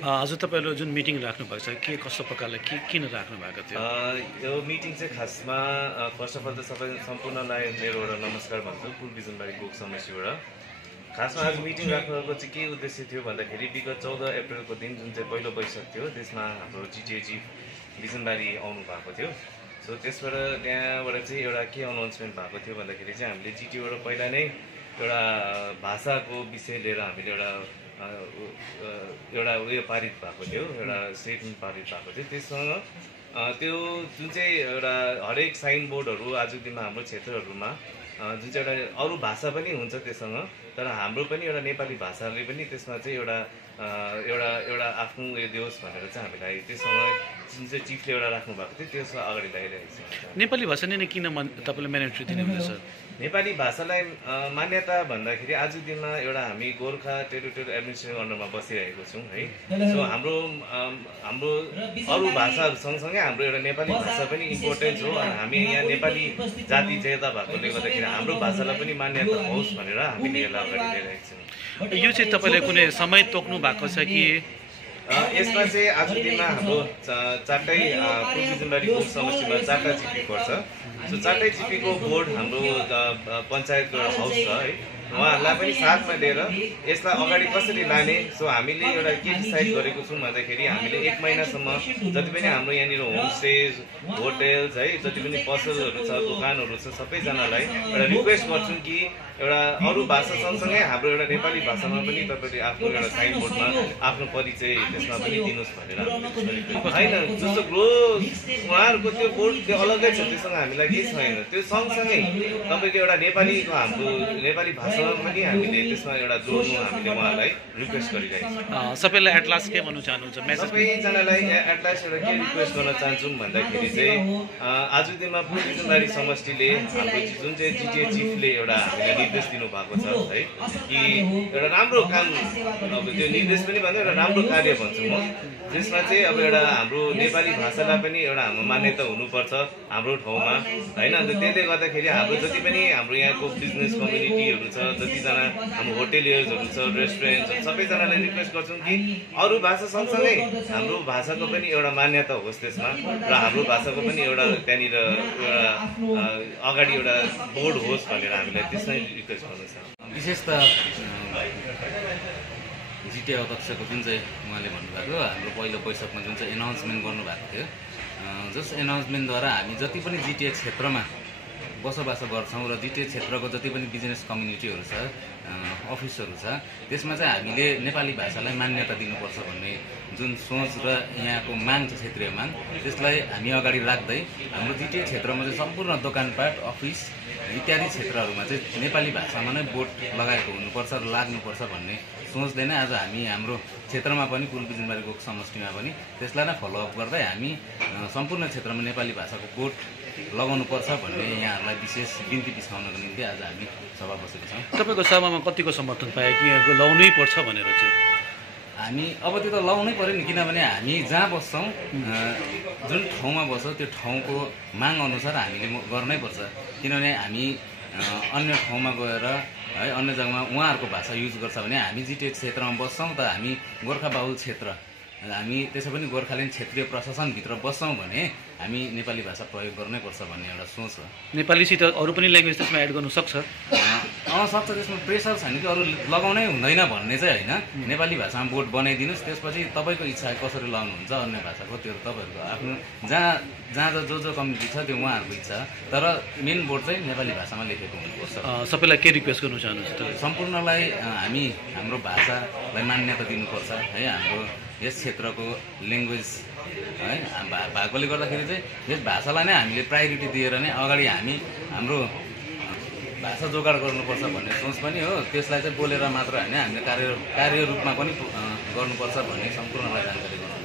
आज तपाईहरुले जुन मिटिङ राख्नु भएको छ के कस्तो प्रकारले किन राख्नु भएको थियो? यो मिटिङ चाहिँ खासमा फर्स्ट अफ अल त सम्पूर्णलाई मेरो एउटा नमस्कार भन्छु कुल बिजनबारी गोक समष्टिबाट। खासमा आज मिटिङ राख्नुको चाहिँ के उद्देश्य थियो भन्दाखेरि विगत 14 अप्रिलको दिन जुन चाहिँ पहिलो बैठक थियो त्यसमा हाम्रो जिटिए चिफ बिजनबारी आउनु भएको थियो। सो त्यसबाट त्यहाँबाट चाहिँ एउटा के अनाउन्समेन्ट भएको थियो भन्दाखेरि चाहिँ हामीले जिटिएबाट पहिला नै एउटा भाषाको विषय लिएर हामीले एउटा उयो पारित भएको थियो, एउटा स्टेटमेन्ट पारित भएको थियो। त्यससँग त्यो जुन चाहिँ एउटा हरेक साइन बोर्डहरू आजको दिनमा हाम्रो क्षेत्रहरूमा जुन चाहिँ एउटा अरू भाषा पनि हुन्छ त्योसँग, तर हाम्रो पनि एउटा नेपाली भाषाले पनि त्यसमा चाहिँ एउटा एउटा आफ्नो उयो दियोस् भनेर चाहिँ हामीलाई त्योसँग जुन चाहिँ चिफले एउटा राख्नु भएको थियो त्यसमा अगाडि ल्याइरहेको छ। नेपाली भाषा नै किन तपाईँले मान्यता दिनुहुँदैछ? नेपाली भाषालाई मान्यता भन्दाखेरि आजको दिनमा एउटा हामी गोर्खा टेरिटोरियल एडमिनिस्ट्रेसन अन्डरमा बसिरहेको छौँ है। सो हाम्रो अरू भाषाहरू सँगसँगै हाम्रो एउटा नेपाली भाषा पनि इम्पोर्टेन्ट हो अनि हामी यहाँ नेपाली जाति ज्यादा भएकोले गर्दाखेरि हाम्रो भाषालाई पनि मान्यता होस् भनेर हामीले यसलाई अगाडि ल्याइरहेको छौँ। यो चाहिँ तपाईँले कुनै समय तोक्नु भएको छ कि? यसमा चाहिँ आजको दिनमा हाम्रो चारटै कुल बिजनबारी गोक समष्टिमा 4टा जिपी पर्छ। सो 4टै जिपीको बोर्ड हाम्रो पञ्चायतको हाउस छ है, उहाँहरूलाई पनि साथमा लिएर यसलाई अगाडि कसरी लाने। सो हामीले एउटा के डिसाइड गरेको छौँ भन्दाखेरि हामीले 1 महिनासम्म जति पनि हाम्रो यहाँनिर होमस्टेज होटेल्स है जति पनि पसलहरू छ दोकानहरू छ सबैजनालाई एउटा रिक्वेस्ट गर्छौँ कि एउटा अरू भाषा सँगसँगै हाम्रो एउटा नेपाली भाषामा पनि तपाईँले आफ्नो एउटा साइन बोर्डमा आफ्नो परिचय त्यसमा पनि दिनुहोस् भनेर होइन। जस्तो ग्रो उहाँहरूको त्यो बोर्ड त्यो अलग्गै छ, त्योसँग हामीलाई केही छैन। त्यो सँगसँगै तपाईँको एउटा नेपालीको हाम्रो नेपाली भाषामा पनि हामीले त्यसमा एउटा जोड्नु हामीले उहाँलाई रिक्वेस्ट गरिरहेको छौँ। सबैलाई एट लास्ट के भन्नु चाहनुहुन्छ? सबैजनालाई एट लास्ट एउटा के रिक्वेस्ट गर्न चाहन्छौँ भन्दाखेरि चाहिँ आजको दिनमा कुल बिजनबारी समष्टिले हाम्रो जुन चाहिँ जिटिए चिफले एउटा हामीलाई निर्देश दिनुभएको छ है कि एउटा राम्रो काम, अब त्यो निर्देश पनि भन्दा एउटा राम्रो कार्य भन्छु म, जसमा चाहिँ अब एउटा हाम्रो नेपाली भाषालाई पनि एउटा हाम्रो मान्यता हुनुपर्छ हाम्रो ठाउँमा होइन। अन्त त्यसले गर्दाखेरि हाम्रो जति पनि हाम्रो यहाँको बिजनेस कम्युनिटीहरू छ, जतिजना हाम्रो होटेलियर्सहरू छ, रेस्टुरेन्ट्सहरू सबैजनालाई रिक्वेस्ट गर्छौँ कि अरू भाषा सँगसँगै हाम्रो भाषाको पनि एउटा मान्यता होस् त्यसमा र हाम्रो भाषाको पनि एउटा त्यहाँनिर एउटा अगाडि एउटा बोर्ड होस् भनेर हामीलाई त्यसमै रिक्वेस्ट गर्नु छ। विशेष त जिटिए अध्यक्षको जुन चाहिँ उहाँले भन्नुभएको हाम्रो पहिलो बैठकमा जुन चाहिँ एनाउन्समेन्ट गर्नुभएको थियो, जस एनाउन्समेन्टद्वारा हामी जति पनि जिटिए क्षेत्रमा बसोबासो गर्छौँ र जिटिए क्षेत्रको जति पनि बिजनेस कम्युनिटीहरू छ अफिसहरू छ त्यसमा चाहिँ हामीले नेपाली भाषालाई मान्यता दिनुपर्छ भन्ने जुन सोच र यहाँको माग छ क्षेत्रीय माग, त्यसलाई हामी अगाडि राख्दै हाम्रो जिटिए क्षेत्रमा चाहिँ सम्पूर्ण दोकानपाट अफिस इत्यादि क्षेत्रहरूमा चाहिँ नेपाली भाषामा नै बोर्ड लगाएको हुनुपर्छ र लाग्नुपर्छ भन्ने सोच्दै नै आज हामी हाम्रो क्षेत्रमा पनि कुल बिजनबारी गोक समष्टिमा पनि त्यसलाई नै फलोअप गर्दै हामी सम्पूर्ण क्षेत्रमा नेपाली भाषाको बोर्ड लगाउनुपर्छ भन्ने यहाँहरूलाई विशेष बिन्ती बिछाउनको निम्ति आज हामी सभा बसेका छौँ। तपाईँको सभामा कतिको समर्थन पाए कि यहाँको लाउनै पर्छ भनेर चाहिँ? हामी अब त्यो त लाउनै पऱ्यो नि, किनभने हामी जहाँ बस्छौँ जुन ठाउँमा बस्छौँ त्यो ठाउँको माग अनुसार हामीले गर्नै पर्छ। किनभने हामी अन्य ठाउँमा गएर है अन्य जग्गामा उहाँहरूको भाषा युज गर्छ भने हामी जिटिए क्षेत्रमा बस्छौँ त हामी गोर्खा बाहुल क्षेत्र हामी त्यसै पनि गोर्खाल्यान्ड क्षेत्रीय प्रशासनभित्र बस्छौँ भने हामी नेपाली भाषा प्रयोग गर्नै पर्छ भन्ने एउटा सोच हो। नेपालीसित अरू पनि ल्याङ्ग्वेज त्यसमा एड गर्नु सक्छ? सक्छ, त्यसमा प्रेसर छैन कि अरू लगाउनै हुँदैन भन्ने चाहिँ होइन। नेपाली भाषामा बोर्ड बनाइदिनुहोस्, त्यसपछि तपाईँको इच्छा कसरी लगाउनुहुन्छ अन्य भाषाको त्यो तपाईँहरूको आफ्नो जहाँ जो कम्युनिटी छ त्यो उहाँहरूको इच्छा, तर मेन बोर्ड चाहिँ नेपाली भाषामा लेखेको हुनुपर्छ। सबैलाई के रिक्वेस्ट गर्नु चाहनुहुन्छ? सम्पूर्णलाई हामी हाम्रो भाषालाई मान्यता दिनुपर्छ है। हाम्रो यस क्षेत्रको ल्याङ्ग्वेज है भएकोले गर्दाखेरि चाहिँ यस भाषालाई नै हामीले प्रायोरिटी दिएर नै अगाडि हामी हाम्रो भाषा जोगाड गर्नुपर्छ भन्ने सोच पनि हो। त्यसलाई चाहिँ बोलेर मात्र होइन हामीले कार्य रूपमा पनि गर्नुपर्छ भन्ने सम्पूर्णलाई जानकारी गर्नु।